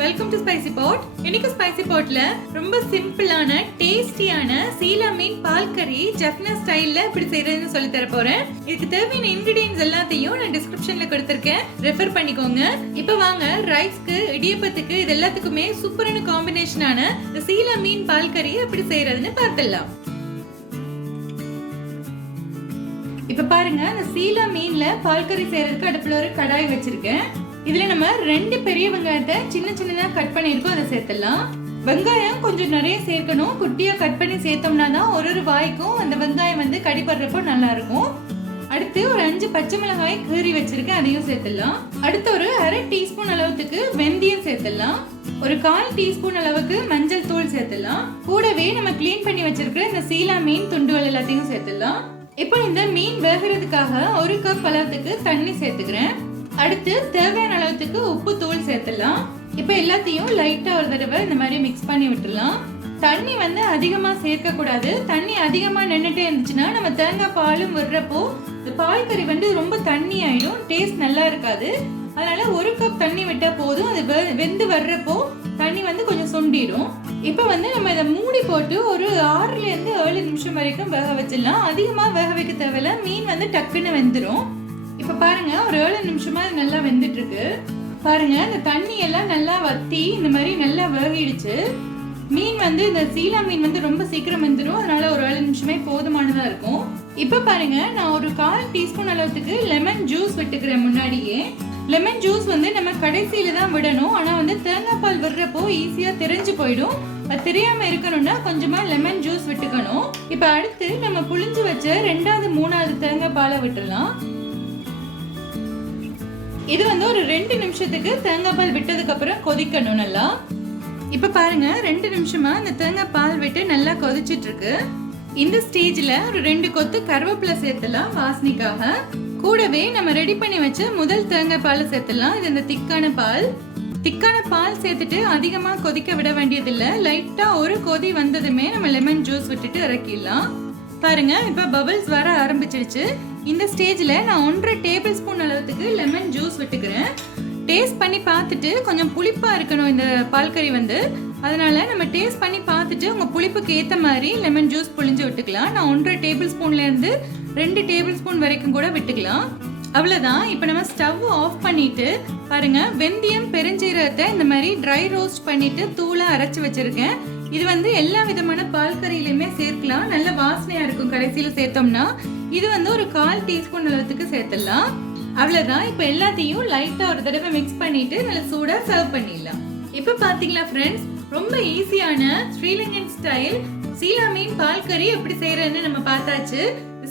Welcome to spicy பாட். இன்னைக்கு spicy பாட்ல ரொம்ப சிம்பிளான டேஸ்டியான சீலா மீன் பால் கறி ஜஃப்னா ஸ்டைல்ல எப்படி செய்யறதுன்னு சொல்லி தர போறேன். இதுக்கு தேவையான இன்கிரிடியன்ட்ஸ் எல்லாத்தையும் நான் டிஸ்கிரிப்ஷன்ல கொடுத்திருக்கேன், ரெஃபர் பண்ணிக்கோங்க. இப்போ வாங்க ரைஸ்க்கு இடியப்பத்துக்கு இது எல்லாத்துக்குமே சூப்பரான காம்பினேஷனான இந்த சீலா மீன் பால் கறி எப்படி செய்யறதுன்னு பார்த்துடலாம். இப்ப பாருங்க, இந்த சீலா மீன்ல பால் கறி செய்யறதுக்கு அடுப்புல ஒரு கடாய் வச்சிருக்கேன். இதுல நம்ம 2 பெரிய வெங்காயத்தை சின்ன சின்னதா கட் பண்ணிருக்கோம், அதை சேர்த்துடலாம். வெங்காயம் கொஞ்சம் நிறைய சேர்க்கணும். குட்டியா கட் பண்ணி சேர்த்தோம்னா தான் ஒரு வாய்க்கும் அந்த வெங்காயம் வந்து கடிப்படுறப்போ நல்லா இருக்கும். அடுத்து ஒரு 5 பச்சை மிளகாய் கீறி வச்சிருக்கேன், அதையும் சேர்த்துடலாம். அடுத்து ஒரு 1/2 டீஸ்பூன் அளவுக்கு வெந்தயம் சேர்த்துடலாம். ஒரு 1/4 டீஸ்பூன் அளவுக்கு மஞ்சள் தூள் சேர்த்துடலாம். கூடவே நம்ம கிளீன் பண்ணி வச்சிருக்கிற இந்த சீலா மீன் துண்டுகள் எல்லாத்தையும் சேர்த்துடலாம். இப்போ இந்த மீன் வேகிறதுக்காக 1 கப் அளவுக்கு தண்ணி சேர்த்துக்கிறேன். அடுத்து தேவையான அளவுக்கு உப்பு தூள் சேர்த்துடலாம். இப்போ எல்லாத்தையும் லைட்டா ஒரு தடவை இந்த மாதிரி மிக்ஸ் பண்ணி விட்டுடலாம். தண்ணி வந்து அதிகமா சேர்க்க கூடாது. தண்ணி அதிகமா நின்னுட்டே இருந்துச்சுன்னா நம்ம தேங்காய் பாலும் விடுறப்போ இந்த பால் கறி வந்து ரொம்ப தண்ணி ஆயிடும், டேஸ்ட் நல்லா இருக்காது. அதனால 1 கப் தண்ணி விட்டா போதும். அது வெந்து வர்றப்போ தண்ணி வந்து கொஞ்சம் சுண்டிடும். இப்போ வந்து நம்ம இதை மூடி போட்டு ஒரு 6ல இருந்து 7 நிமிஷம் வரைக்கும் வேக வச்சிடலாம். அதிகமா வேக வைக்க தேவையில்ல, மீன் வந்து டக்குன்னு வெந்துடும். இப்ப பாருங்க, ஒரு 7 நிமிஷமா இது நல்லா வெந்துட்டு இருக்கு. பாருங்க, இந்த தண்ணி எல்லாம் நல்லா வத்தி இந்த மாதிரி நல்லா வேகிடுச்சு. மீன் வந்து இந்த சீலா மீன் வந்து ரொம்ப சீக்கிரம் வெந்துடும், அதனால ஒரு 7 நிமிஷமே போதுமானதா இருக்கும். இப்ப பாருங்க, நான் ஒரு 1/4 டீஸ்பூன் அளவுக்கு லெமன் ஜூஸ் விட்டுக்கிறேன். முன்னாடியே லெமன் ஜூஸ் வந்து நம்ம கடைசியில தான் விடணும். ஆனா வந்து தேங்காய் பால் விடுறப்போ ஈஸியா தெரிஞ்சு போயிடும். அது தெரியாம இருக்கணும்னா கொஞ்சமா லெமன் ஜூஸ் விட்டுக்கணும். இப்ப அடுத்து நம்ம புளிஞ்சு வச்ச 2வது 3வது தேங்காய் பாலை விட்டுடலாம். இது வந்து ஒரு 2 நிமிஷத்துக்கு தேங்காய் பால் விட்டதுக்கு அப்புறம் கொதிக்கணும் நல்லா. இப்ப பாருங்க, 2 நிமிஷமா இந்த தேங்காய் பால் விட்டு நல்லா கொதிச்சிட்டு இருக்கு. இந்த ஸ்டேஜ்ல ஒரு 2 கொத்து கருவேப்பிலை சேர்த்துலாம் வாசனைக்காக. கூடவே நம்ம ரெடி பண்ணி வச்ச முதல் தேங்காய் பால் சேர்த்துலாம். இது இந்த திக்கான பால் சேர்த்துட்டு அதிகமா கொதிக்க விட வேண்டியதில்லை. லைட்டா ஒரு கொதி வந்ததுமே நம்ம லெமன் ஜூஸ் விட்டுட்டு இறக்கிடலாம். பாருங்க, இப்ப பபிள்ஸ் வர ஆரம்பிச்சிடுச்சு. இந்த ஸ்டேஜ்ல நான் 1.5 டேபிள் ஸ்பூன் அளவுக்கு லெமன் ஜூஸ் விட்டுக்கிறேன். டேஸ்ட் பண்ணி பார்த்துட்டு கொஞ்சம் புளிப்பா இருக்கணும் இந்த பால் கறி வந்து, அதனால நம்ம டேஸ்ட் பண்ணி பார்த்துட்டு உங்க புளிப்புக்கு ஏத்த மாதிரி லெமன் ஜூஸ் புளிஞ்சு விட்டுக்கலாம். நான் 1.5 டேபிள் ஸ்பூன்ல இருந்து 2 டேபிள் ஸ்பூன் வரைக்கும் கூட விட்டுக்கலாம். அவ்வளவுதான். இப்ப நம்ம ஸ்டவ் ஆஃப் பண்ணிட்டு பாருங்க, வெந்தயம் பெருஞ்சீரகத்தை இந்த மாதிரி ட்ரை ரோஸ்ட் பண்ணிட்டு தூளா அரைச்சு வச்சிருக்கேன். இது வந்து எல்லா விதமான பால் கறியிலுமே சேர்க்கலாம், நல்ல வாசனையா இருக்கும் கடைசியில சேர்த்தோம்னா. இது வந்து ஒரு 1/4 டீஸ்பூன் அளவுக்கு சேர்த்துடலாம். அவ்வளவுதான். இப்ப எல்லாத்தையும் லைட்டா ஒரு தடவை மிக்ஸ் பண்ணிட்டு நல்ல சூடா சர்வ் பண்ணிடலாம். இப்ப பாத்தீங்களா ஃப்ரெண்ட்ஸ், ரொம்ப ஈஸியான ஸ்ரீலங்கன் ஸ்டைல் சீலா மீன் பால் கறி எப்படி செய்யறதுன்னு நம்ம பார்த்தாச்சு.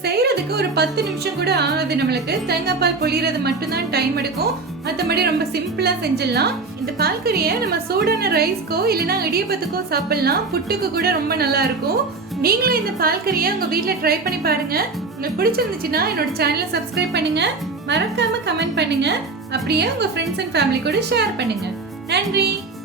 செய்யறதுக்கு ஒரு 10 நிமிஷம் கூட ஆகாது. நம்மளுக்கு தேங்காய் பால் பொழியறது மட்டும்தான் டைம் எடுக்கும். மற்றபடி ரொம்ப சிம்பிளா செஞ்சிடலாம். இந்த பால் கறியை நம்ம சூடான ரைஸ்க்கோ இல்லைன்னா இடியப்பத்துக்கோ சாப்பிடலாம். புட்டுக்கு கூட ரொம்ப நல்லா இருக்கும். நீங்களும் இந்த பால் கறியை உங்க வீட்டுல ட்ரை பண்ணி பாருங்க. உங்களுக்கு பிடிச்சிருந்துச்சுன்னா என்னோட சேனலை சப்ஸ்கிரைப் பண்ணுங்க, மறக்காம கமெண்ட் பண்ணுங்க, அப்படியே உங்க ஃப்ரெண்ட்ஸ் அண்ட் ஃபேமிலி கூட ஷேர் பண்ணுங்க. நன்றி.